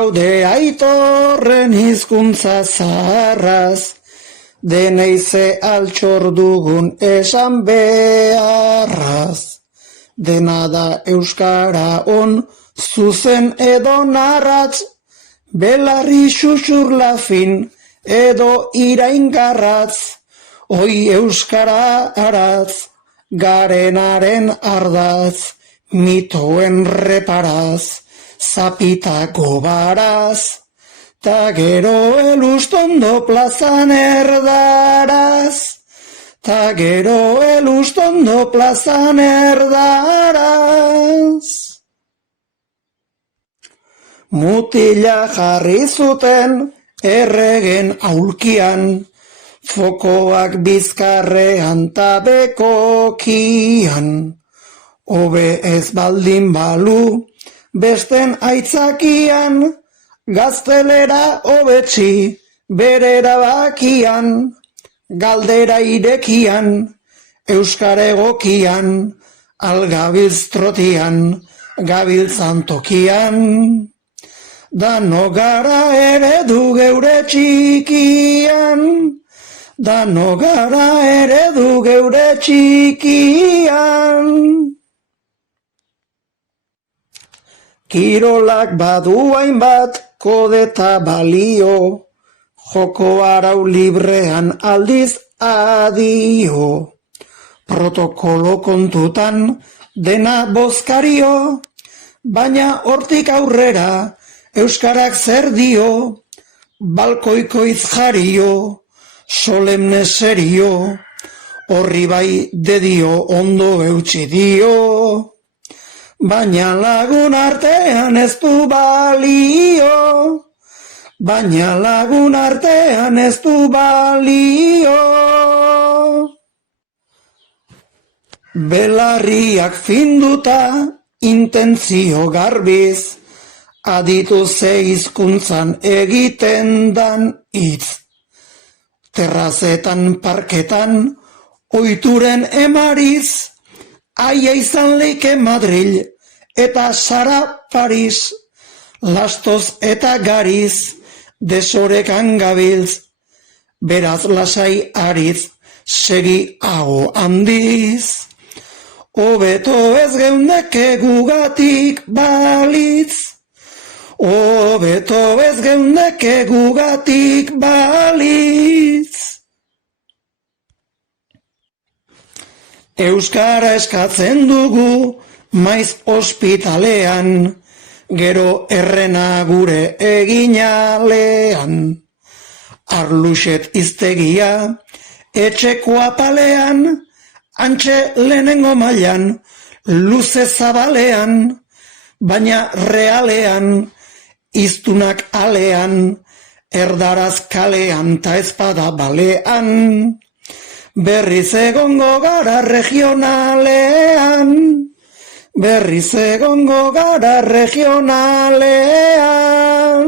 gaude aitorren hizkuntza zaharraz, deneize altxor dugun esan beharraz. Dena da euskara on, zuzen edo narratz, belarri xuxurla fin edo iraingarratz, oi euskara aratz, garenaren ardatz, mitoen reparaz, zapitako baraz, ta gero elustondo plazan erdaraz, ta gero elustondo plazan erdaraz. Mutila jarri zuten erregen aulkian, fokoak bizkarrean ta bekokian. Hobe ez baldin balu, besten aitzakian, gaztelera hobetsi bere erabakian, galdera irekian, euskara egokian, algabiltz trotian, gabiltzan tokian. Dano gara eredu geure txikian, dano gara eredu geure txikian. Kirolak badu hainbat kodeta balio, joko arau librean aldiz adio. Protokolo kontutan dena bozkario, baina hortik aurrera euskarak zer dio, balkoikoiz jario, solemne serio, horri bai dedio ondo eutsi dio. Baina lagun artean ez du balio, baina lagun artean ez du balio. Belarriak finduta, intentzio garbiz, aditu ze hizkuntzan egiten dan hitz. Terrazetan parketan, ohituren emariz, aia izan leike Madril eta Sara Paris, lastoz eta gariz, desorekan gabiltz, beraz lasai aritz, segi hau handiz. Hobeto ez geundeke gugatik balitz, hobeto ez geundeke gugatik balitz. Euskara eskatzen dugu maiz ospitalean, gero errena gure eginalean. Arluxet hiztegia, etxeko apalean, antxe lehenengo mailan, luze zabalean, baina realean, iztunak alean, erdaraz kalean ta ezpada balean. Berriz egongo gara regionalean, berriz egongo gara regionalean.